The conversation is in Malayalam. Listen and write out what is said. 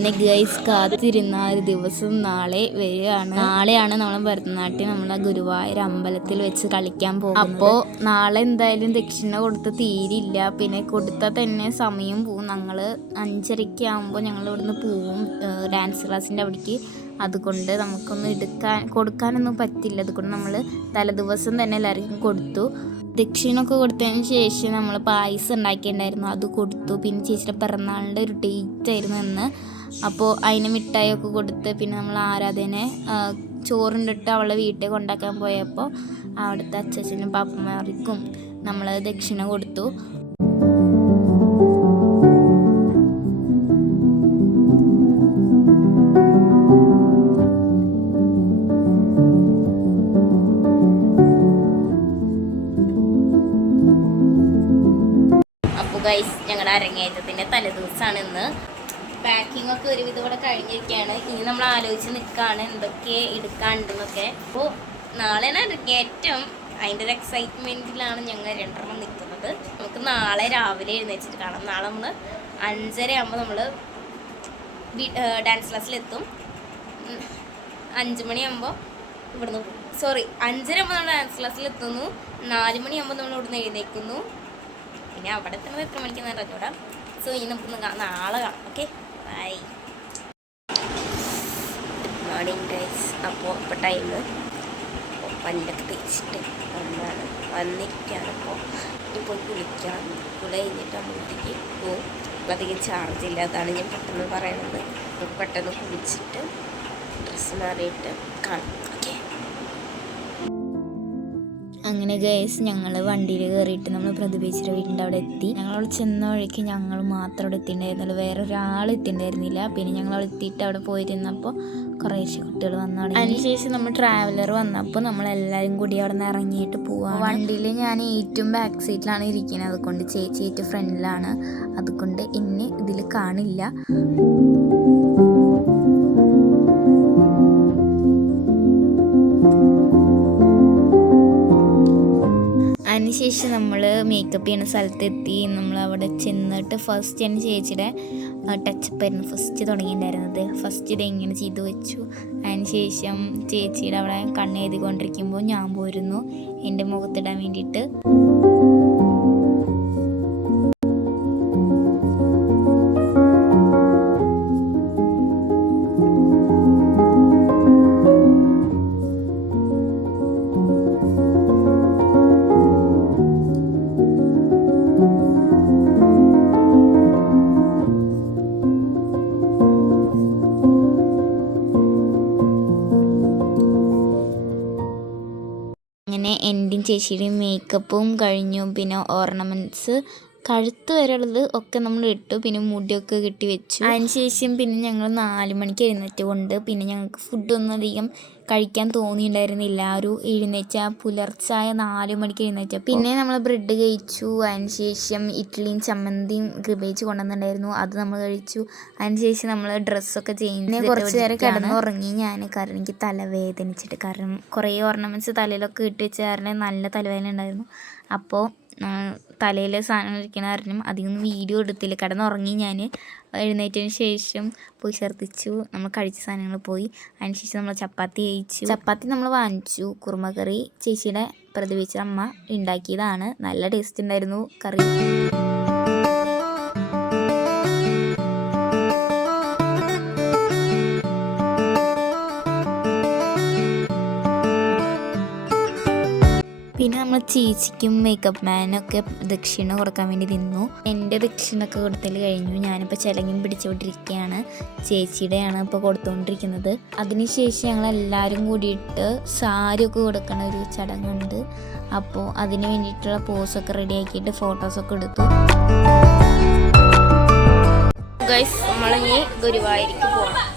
അങ്ങനെ ഗൈസ് കാത്തിരുന്ന ഒരു ദിവസം നാളെ വരികയാണ്. നാളെയാണ് നമ്മളെ ഭരതനാട്യം നമ്മളെ ഗുരുവായൂർ അമ്പലത്തിൽ വെച്ച് കളിക്കാൻ പോകുന്നത്. അപ്പോൾ നാളെ എന്തായാലും ദക്ഷിണ കൊടുത്ത് തീരില്ല. പിന്നെ കൊടുത്താൽ തന്നെ സമയം പോവും. ഞങ്ങൾ 5:30 ആകുമ്പോൾ ഞങ്ങൾ ഇവിടുന്ന് പോവും ഡാൻസ് ക്ലാസ്സിൻ്റെ അവിടേക്ക്. അതുകൊണ്ട് നമുക്കൊന്നും കൊടുക്കാനൊന്നും പറ്റില്ല. അതുകൊണ്ട് നമ്മൾ തലേദിവസം തന്നെ എല്ലാവർക്കും കൊടുത്തു. ദക്ഷിണൊക്കെ കൊടുത്തതിന് ശേഷം നമ്മൾ പായസം ഉണ്ടാക്കിയിട്ടുണ്ടായിരുന്നു, അത് കൊടുത്തു. പിന്നെ ചേച്ചിയുടെ പിറന്നാളിൻ്റെ ഒരു ഡേറ്റ് ആയിരുന്നു ഇന്ന്. അപ്പോൾ അതിന് മിഠായിയൊക്കെ കൊടുത്ത് പിന്നെ നമ്മൾ ആരാധനെ ചോറുണ്ടിട്ട് അവളെ വീട്ടിൽ കൊണ്ടാക്കാൻ പോയപ്പോൾ അവിടുത്തെ അച്ഛനും പാപ്പന്മാർക്കും നമ്മൾ ദക്ഷിണ കൊടുത്തു. ഗൈസ് ഞങ്ങളുടെ അരങ്ങേറ്റത്തിൻ്റെ തലേദിവസമാണ് ഇന്ന്. പാക്കിംഗ് ഒക്കെ ഒരുവിധം ഇവിടെ കഴിഞ്ഞിരിക്കുകയാണ്. ഇനി നമ്മൾ ആലോചിച്ച് നിൽക്കുകയാണ് എന്തൊക്കെ എടുക്കാണ്ടെന്നൊക്കെ. അപ്പോൾ നാളെയാണ് അരങ്ങേറ്റം. അതിൻ്റെ ഒരു എക്സൈറ്റ്മെൻറ്റിലാണ് ഞങ്ങൾ രണ്ടെണ്ണം നിൽക്കുന്നത്. നമുക്ക് നാളെ രാവിലെ എഴുന്നേച്ചിട്ട് കാണാം. നാളെ നമ്മൾ 5:30 ആകുമ്പോൾ നമ്മൾ ഡാൻസ് ക്ലാസ്സിലെത്തും. 5 മണിയാകുമ്പോൾ ഇവിടുന്ന് 5:30 ആകുമ്പോൾ നമ്മൾ ഡാൻസ് ക്ലാസ്സിലെത്തുന്നു. 4 മണിയാകുമ്പോൾ നമ്മൾ ഇവിടുന്ന് എഴുന്നേൽക്കുന്നു. പിന്നെ അവിടെ എത്തുന്നത് എത്ര മണിക്കെന്ന് അറിഞ്ഞൂടാ. സോ ഇനി നമുക്ക് നാളെ കാണാം. Okay, bye. Good morning guys. അപ്പോൾ ടൈം പല്ലൊക്കെ തേച്ചിട്ട് വന്നിരിക്കുകയാണ്. അപ്പോൾ ഇനി പോയി കുളിക്കണം. കുളി കഴിഞ്ഞിട്ട് അമ്മൂട്ടിക്ക് പോവും. അപ്പോൾ അധികം ചാർജ് ഇല്ല, അതാണ് ഞാൻ പെട്ടെന്ന് പറയണത്. പെട്ടെന്ന് കുളിച്ചിട്ട് ഡ്രസ്സ് മാറിയിട്ട് കാണാം. ഓക്കെ. അങ്ങനെ ഗൈസ് ഞങ്ങൾ വണ്ടിയിൽ കയറിയിട്ട് നമ്മൾ പ്രതിഭേച്ചിയുടെ വീടിൻ്റെ അവിടെ എത്തി. ഞങ്ങളവിടെ ചെന്ന വഴിക്ക് ഞങ്ങൾ മാത്രം അവിടെ എത്തിയിട്ടുണ്ടായിരുന്നില്ല, വേറെ ഒരാൾ എത്തിയിട്ടുണ്ടായിരുന്നില്ല. പിന്നെ ഞങ്ങൾ അവിടെ എത്തിയിട്ട് അവിടെ പോയിരുന്നപ്പോൾ കുറേശ്ശെ കുട്ടികൾ വന്നു. അതിനുശേഷം നമ്മൾ ട്രാവലർ വന്നപ്പോൾ നമ്മളെല്ലാവരും കൂടി അവിടെ നിന്ന് ഇറങ്ങിയിട്ട് പോവാം. വണ്ടിയിൽ ഞാൻ ഏറ്റവും ബാക്ക് സീറ്റിലാണ് ഇരിക്കുന്നത്, അതുകൊണ്ട് ചേച്ചി ഏറ്റവും ഫ്രണ്ടിലാണ്. അതുകൊണ്ട് എന്നെ ഇതിൽ കാണില്ല. അതിനുശേഷം നമ്മൾ മേക്കപ്പ് ചെയ്യുന്ന സ്ഥലത്തെത്തി. നമ്മൾ അവിടെ ചെന്നിട്ട് ഫസ്റ്റ് ഞാൻ ചേച്ചിയുടെ ടച്ചപ്പ് ആയിരുന്നു ഫസ്റ്റ് തുടങ്ങിയിട്ടുണ്ടായിരുന്നത്. ഫസ്റ്റ് ഇത് ഇങ്ങനെ ചെയ്ത് വെച്ചു. അതിനുശേഷം ചേച്ചിയുടെ അവിടെ കണ്ണെഴുതിക്കൊണ്ടിരിക്കുമ്പോൾ ഞാൻ പോയിരുന്നു എൻ്റെ മുഖത്തിടാൻ വേണ്ടിയിട്ട്. അങ്ങനെ എൻ്റെയും ചേച്ചിയുടെയും മേക്കപ്പും കഴിഞ്ഞു. പിന്നെ ഓർണമെൻറ്റ്സ് കഴുത്ത് വരെയുള്ളത് ഒക്കെ നമ്മൾ ഇട്ടു. പിന്നെ മുടിയൊക്കെ കെട്ടി വെച്ചു. അതിനുശേഷം പിന്നെ ഞങ്ങൾ 4 മണിക്ക് എഴുന്നേറ്റ് കൊണ്ട് പിന്നെ ഞങ്ങൾക്ക് ഫുഡൊന്നും അധികം കഴിക്കാൻ തോന്നിയിട്ടുണ്ടായിരുന്നില്ല. ഒരു പുലർച്ചായ 4 മണിക്ക് എഴുന്നേറ്റ പിന്നെ നമ്മൾ ബ്രെഡ് കഴിച്ചു. അതിനുശേഷം ഇഡ്ഡലിയും ചമ്മന്തിയും കൃപയിച്ച് കൊണ്ടുവന്നിട്ടുണ്ടായിരുന്നു, അത് നമ്മൾ കഴിച്ചു. അതിനുശേഷം നമ്മൾ ഡ്രസ്സൊക്കെ ചേഞ്ച് കുറച്ച് നേരം കിടന്നുറങ്ങി ഞാൻ. കാരണം എനിക്ക് തലവേദനിച്ചിട്ട്, കാരണം കുറേ ഓർണമെൻറ്റ്സ് തലയിലൊക്കെ ഇട്ട് വെച്ച കാരണം നല്ല തലവേദന ഉണ്ടായിരുന്നു. അപ്പോൾ തലയിൽ സാധനം ഇരിക്കണ കാരണം അധികം വീഡിയോ എടുത്തില്ല, കിടന്നുറങ്ങി ഞാൻ. എഴുന്നേറ്റതിന് ശേഷം പോയി ഛർദ്ദിച്ചു. നമ്മൾ കഴിച്ച സാധനങ്ങൾ പോയി. അതിനുശേഷം നമ്മൾ ചപ്പാത്തി കഴിച്ചു. ചപ്പാത്തി നമ്മൾ വാങ്ങിച്ചു. കുറുമക്കറി ചേച്ചിയുടെ പ്രതിഭേച്ച അമ്മ ഉണ്ടാക്കിയതാണ്, നല്ല ടേസ്റ്റ് ഉണ്ടായിരുന്നു കറി. പിന്നെ നമ്മൾ ചേച്ചിക്കും മേക്കപ്പ് മാനൊക്കെ ദക്ഷിണ കൊടുക്കാൻ വേണ്ടി നിന്നു. എൻ്റെ ദക്ഷിണൊക്കെ കൊടുത്തൽ കഴിഞ്ഞു. ഞാനിപ്പോൾ ചിലങ്ങും പിടിച്ചുകൊണ്ടിരിക്കുകയാണ്. ചേച്ചിയുടെയാണ് ഇപ്പോൾ കൊടുത്തുകൊണ്ടിരിക്കുന്നത്. അതിനുശേഷം ഞങ്ങളെല്ലാവരും കൂടിയിട്ട് സാരിയൊക്കെ കൊടുക്കണ ഒരു ചടങ്ങുണ്ട്. അപ്പോൾ അതിന് വേണ്ടിയിട്ടുള്ള പോസൊക്കെ റെഡിയാക്കിയിട്ട് ഫോട്ടോസൊക്കെ എടുത്തു. ഗൈസ് നമ്മളിനി ഗുരുവായൂർക്ക് പോകണം.